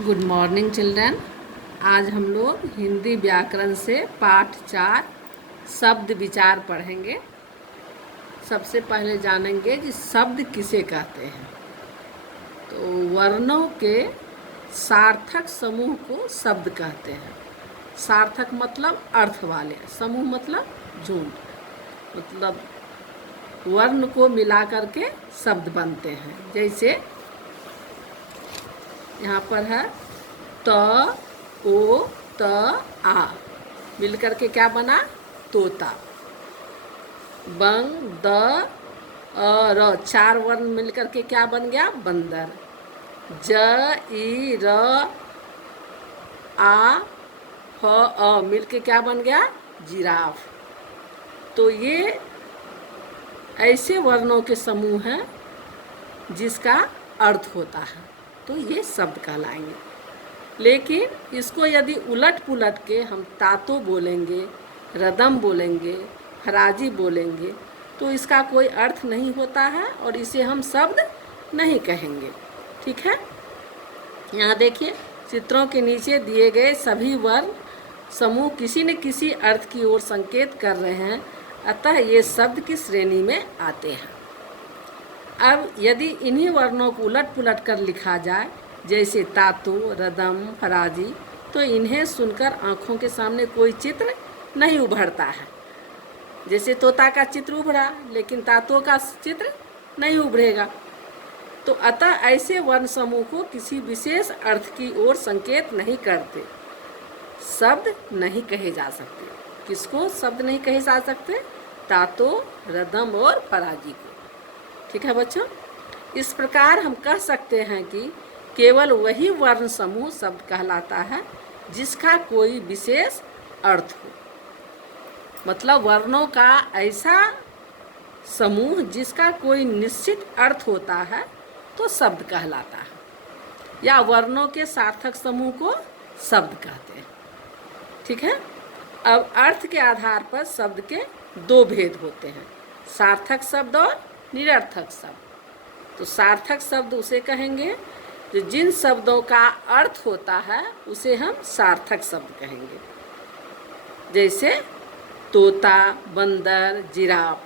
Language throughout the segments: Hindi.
Good morning children. आज हम लोग हिंदी व्याकरण से पाठ 4 शब्द विचार पढ़ेंगे। सबसे पहले जानेंगे कि शब्द किसे कहते हैं। तो वर्णों के सार्थक समूह को शब्द कहते हैं। सार्थक मतलब अर्थ वाले, समूह मतलब झुंड, मतलब वर्ण को मिला करके शब्द बनते हैं। जैसे यहाँ पर है त ओ त आ, मिलकर के क्या बना? तोता। बंग द र, 4 वर्ण मिलकर के क्या बन गया? बंदर। ज ई र आ फ अ मिलके क्या बन गया? जिराफ। तो ये ऐसे वर्णों के समूह हैं जिसका अर्थ होता है, तो ये शब्द कहलाएंगे। लेकिन इसको यदि उलट पुलट के हम तातो बोलेंगे, रदम बोलेंगे, फराजी बोलेंगे, तो इसका कोई अर्थ नहीं होता है और इसे हम शब्द नहीं कहेंगे। ठीक है, यहाँ देखिए, चित्रों के नीचे दिए गए सभी वर्ण समूह किसी न किसी अर्थ की ओर संकेत कर रहे हैं, अतः ये शब्द की श्रेणी में आते हैं। अब यदि इन्हीं वर्णों को उलट पुलट कर लिखा जाए, जैसे तातो, रदम, फराजी, तो इन्हें सुनकर आँखों के सामने कोई चित्र नहीं उभरता है। जैसे तोता का चित्र उभरा, लेकिन तातो का चित्र नहीं उभरेगा। तो अतः ऐसे वर्ण समूह को किसी विशेष अर्थ की ओर संकेत नहीं करते, शब्द नहीं कहे जा सकते। किसको शब्द नहीं कहे जा सकते? तातो, रदम और फराजी को। ठीक है बच्चों, इस प्रकार हम कह सकते हैं कि केवल वही वर्ण समूह शब्द कहलाता है जिसका कोई विशेष अर्थ हो। मतलब वर्णों का ऐसा समूह जिसका कोई निश्चित अर्थ होता है तो शब्द कहलाता है, या वर्णों के सार्थक समूह को शब्द कहते हैं। ठीक है, अब अर्थ के आधार पर शब्द के 2 भेद होते हैं, सार्थक शब्द और निरर्थक शब्द। तो सार्थक शब्द उसे कहेंगे जो जिन शब्दों का अर्थ होता है उसे हम सार्थक शब्द कहेंगे। जैसे तोता, बंदर, जिराफ।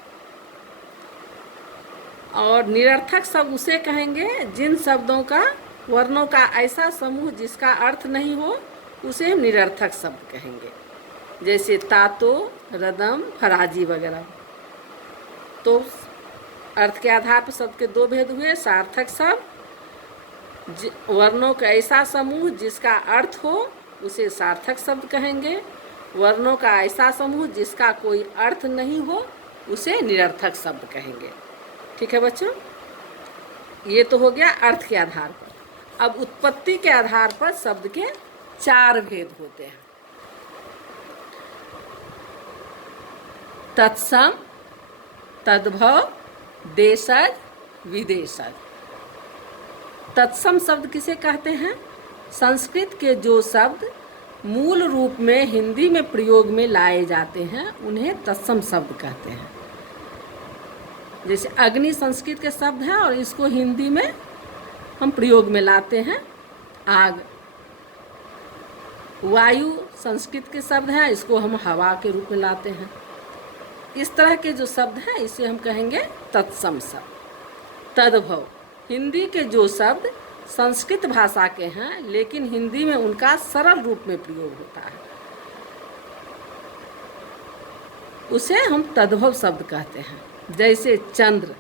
और निरर्थक शब्द उसे कहेंगे जिन शब्दों का वर्णों का ऐसा समूह जिसका अर्थ नहीं हो, उसे हम निरर्थक शब्द कहेंगे। जैसे तातो, रदम, फराजी वगैरह। तो अर्थ के आधार पर शब्द के 2 भेद हुए। सार्थक शब्द वर्णों का ऐसा समूह जिसका अर्थ हो उसे सार्थक शब्द कहेंगे। वर्णों का ऐसा समूह जिसका कोई अर्थ नहीं हो उसे निरर्थक शब्द कहेंगे। ठीक है बच्चों, ये तो हो गया अर्थ के आधार पर। अब उत्पत्ति के आधार पर शब्द के 4 भेद होते हैं। तत्सम, तद्भव, देशज, विदेशज। तत्सम शब्द किसे कहते हैं? संस्कृत के जो शब्द मूल रूप में हिंदी में प्रयोग में लाए जाते हैं उन्हें तत्सम शब्द कहते हैं। जैसे अग्नि संस्कृत के शब्द है और इसको हिंदी में हम प्रयोग में लाते हैं, आग। वायु संस्कृत के शब्द हैं, इसको हम हवा के रूप में लाते हैं। इस तरह के जो शब्द हैं इसे हम कहेंगे तत्सम शब्द। तद्भव, हिंदी के जो शब्द संस्कृत भाषा के हैं लेकिन हिंदी में उनका सरल रूप में प्रयोग होता है, उसे हम तद्भव शब्द कहते हैं। जैसे चंद्र।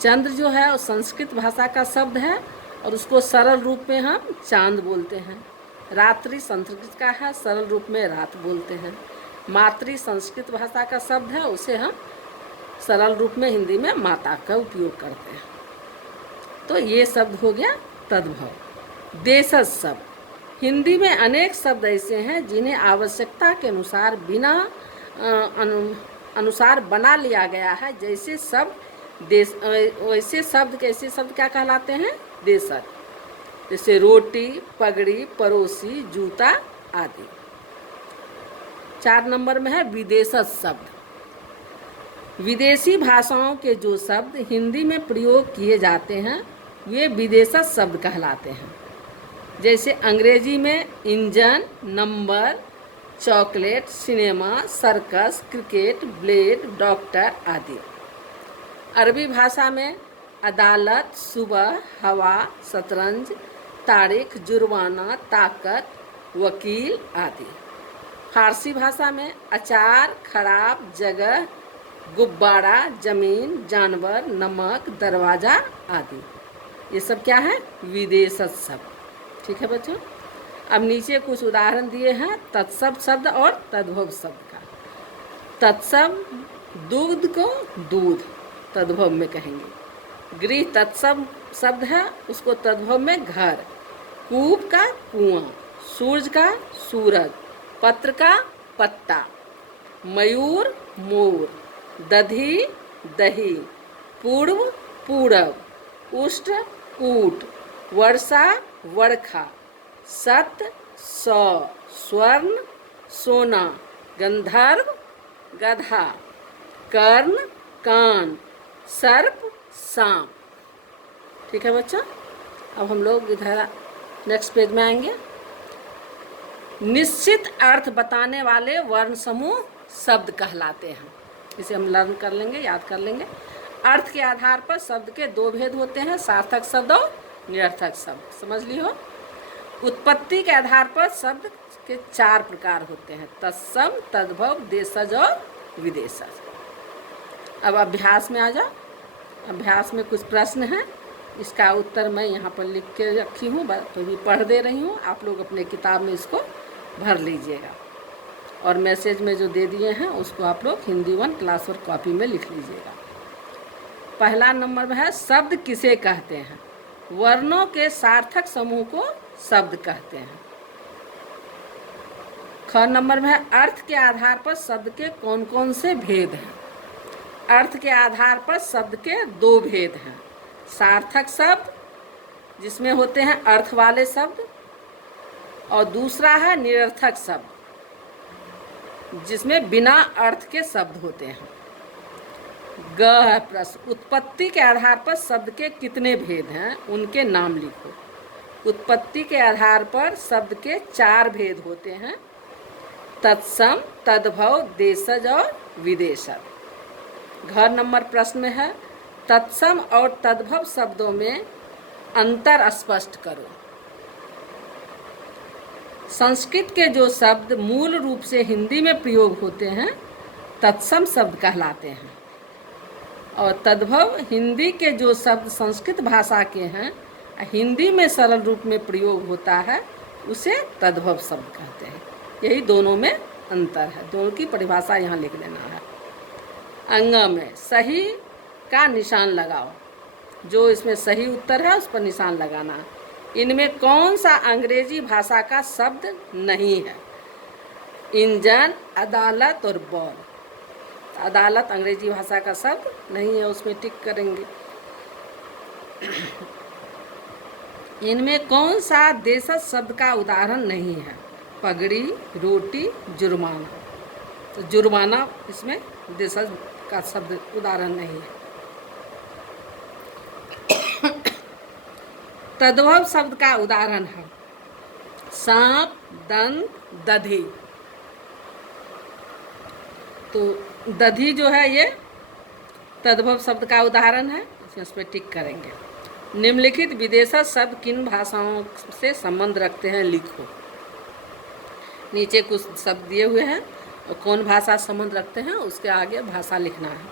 चंद्र जो है वो संस्कृत भाषा का शब्द है और उसको सरल रूप में हम चांद बोलते हैं। रात्रि संस्कृत का है, सरल रूप में रात बोलते हैं। मातृ संस्कृत भाषा का शब्द है, उसे हम सरल रूप में हिंदी में माता का उपयोग करते हैं। तो ये शब्द हो गया तद्भव। देशज शब्द, हिंदी में अनेक शब्द ऐसे हैं जिन्हें आवश्यकता के अनुसार बिना अनुसार बना लिया गया है। जैसे शब्द देश, वैसे शब्द कैसे शब्द क्या कहलाते हैं? देशज। जैसे रोटी, पगड़ी, पड़ोसी, जूता आदि। 4 नंबर में है विदेशज शब्द। विदेशी भाषाओं के जो शब्द हिंदी में प्रयोग किए जाते हैं वे विदेशज शब्द कहलाते हैं। जैसे अंग्रेजी में engine, number, chocolate, cinema, circus, cricket, blade, doctor आदि। अरबी भाषा में अदालत, सुबह, हवा, शतरंज, तारीख, जुर्माना, ताकत, वकील आदि। फारसी भाषा में अचार, खराब, जगह, गुब्बारा, जमीन, जानवर, नमक, दरवाज़ा आदि। ये सब क्या है? विदेशज शब्द। ठीक है बच्चों। अब नीचे कुछ उदाहरण दिए हैं तत्सम शब्द और तद्भव शब्द का। तत्सम दुग्ध को दूध तद्भव में कहेंगे। गृह तत्सम शब्द है, उसको तद्भव में घर। कूप का कुआं, सूरज का सूरज, पत्र का पत्ता, मयूर मोर, दधी दही, पूर्व पूरब, उष्ट ऊट, वर्षा वर्षा, सत सौ, स्वर्ण सोना, गंधर्व गधा, कर्ण कान, सर्प सांप। ठीक है बच्चा। अब हम लोग इधर नेक्स्ट पेज में आएंगे। निश्चित अर्थ बताने वाले वर्ण समूह शब्द कहलाते हैं। इसे हम लर्न कर लेंगे, याद कर लेंगे। अर्थ के आधार पर शब्द के दो भेद होते हैं, सार्थक शब्द और निरर्थक शब्द। समझ लियो। उत्पत्ति के आधार पर शब्द के चार प्रकार होते हैं, तत्सम, तद्भव, देशज और विदेशज। अब अभ्यास में आ जाओ। अभ्यास में कुछ प्रश्न हैं, इसका उत्तर मैं यहाँ पर लिख के रखी हूँ, तो भी पढ़ दे रही हूँ। आप लोग अपने किताब में इसको भर लीजिएगा और मैसेज में जो दे दिए हैं उसको आप लोग हिंदी 1 क्लास और कॉपी में लिख लीजिएगा। पहला नंबर में है शब्द किसे कहते हैं? वर्णों के सार्थक समूह को शब्द कहते हैं। ख नंबर में है अर्थ के आधार पर शब्द के कौन कौन से भेद हैं? अर्थ के आधार पर शब्द के दो भेद हैं, सार्थक शब्द जिसमें होते हैं अर्थ वाले शब्द, और दूसरा है निरर्थक शब्द जिसमें बिना अर्थ के शब्द होते हैं। ग है प्रश्न, उत्पत्ति के आधार पर शब्द के कितने भेद हैं, उनके नाम लिखो। उत्पत्ति के आधार पर शब्द के 4 भेद होते हैं, तत्सम, तद्भव, देशज और विदेशज। घ नंबर प्रश्न में है तत्सम और तद्भव शब्दों में अंतर स्पष्ट करो। संस्कृत के जो शब्द मूल रूप से हिंदी में प्रयोग होते हैं तत्सम शब्द कहलाते हैं, और तद्भव हिंदी के जो शब्द संस्कृत भाषा के हैं हिंदी में सरल रूप में प्रयोग होता है उसे तद्भव शब्द कहते हैं। यही दोनों में अंतर है, दोनों की परिभाषा यहाँ लिख लेना है। अंग में सही का निशान लगाओ, जो इसमें सही उत्तर है उस पर निशान लगाना है। इनमें कौन सा अंग्रेजी भाषा का शब्द नहीं है? इंजन, अदालत और बॉल। अदालत अंग्रेजी भाषा का शब्द नहीं है, उसमें टिक करेंगे। इनमें कौन सा देशज शब्द का उदाहरण नहीं है? पगड़ी, रोटी, जुर्माना। तो जुर्माना इसमें देशज का शब्द उदाहरण नहीं है। तद्भव शब्द का उदाहरण है सांप, दंत, दधी। तो दधी जो है ये तद्भव शब्द का उदाहरण है, इस पर टिक करेंगे। निम्नलिखित विदेशज शब्द किन भाषाओं से संबंध रखते हैं, लिखो। नीचे कुछ शब्द दिए हुए हैं और कौन भाषा संबंध रखते हैं उसके आगे भाषा लिखना है।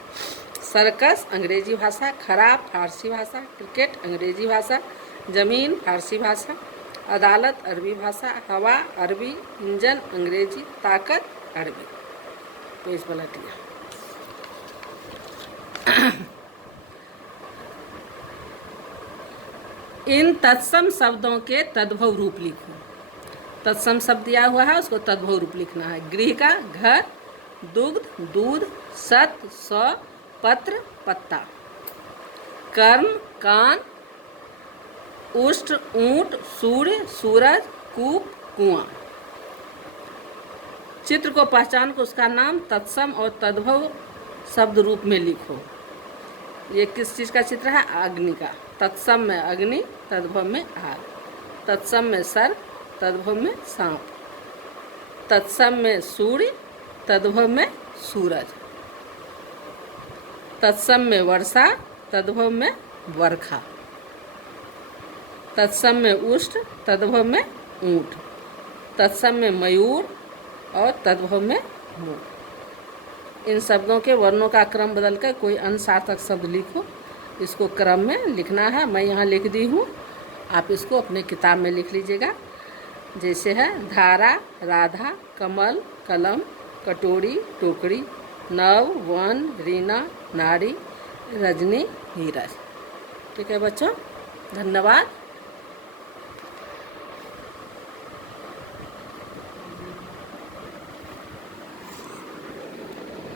सर्कस अंग्रेजी भाषा, खराब फारसी भाषा, क्रिकेट अंग्रेजी भाषा, जमीन फारसी भाषा, अदालत अरबी भाषा, हवा अरबी, इंजन अंग्रेजी, ताकत अरबी। पेज पलटिए। इन तत्सम शब्दों के तद्भव रूप लिखो। तत्सम शब्द दिया हुआ है उसको तद्भव रूप लिखना है। गृह का घर, दुग्ध दूध, सत सौ, पत्र पत्ता, कर्ण कान, उष्ट ऊंट, सूर्य सूरज, कूप कुआं। चित्र को पहचान कर उसका नाम तत्सम और तद्भव शब्द रूप में लिखो। ये किस चीज़ का चित्र है? अग्नि का। तत्सम में अग्नि, तद्भव में आग। तत्सम में सर्प, तद्भव में सांप। तत्सम में सूर्य, तद्भव में सूरज। तत्सम में वर्षा, तद्भव में वर्षा। तत्सम में उष्ट, तद्भव में ऊँट। तत्सम में मयूर और तद्भव में मोर। इन शब्दों के वर्णों का क्रम बदलकर कोई अनसार्थक शब्द लिखो। इसको क्रम में लिखना है, मैं यहाँ लिख दी हूँ, आप इसको अपने किताब में लिख लीजिएगा। जैसे है धारा, राधा, कमल, कलम, कटोरी, टोकरी, नव, वन, रीना, नारी, रजनी, नीरज। ठीक है बच्चों, धन्यवाद।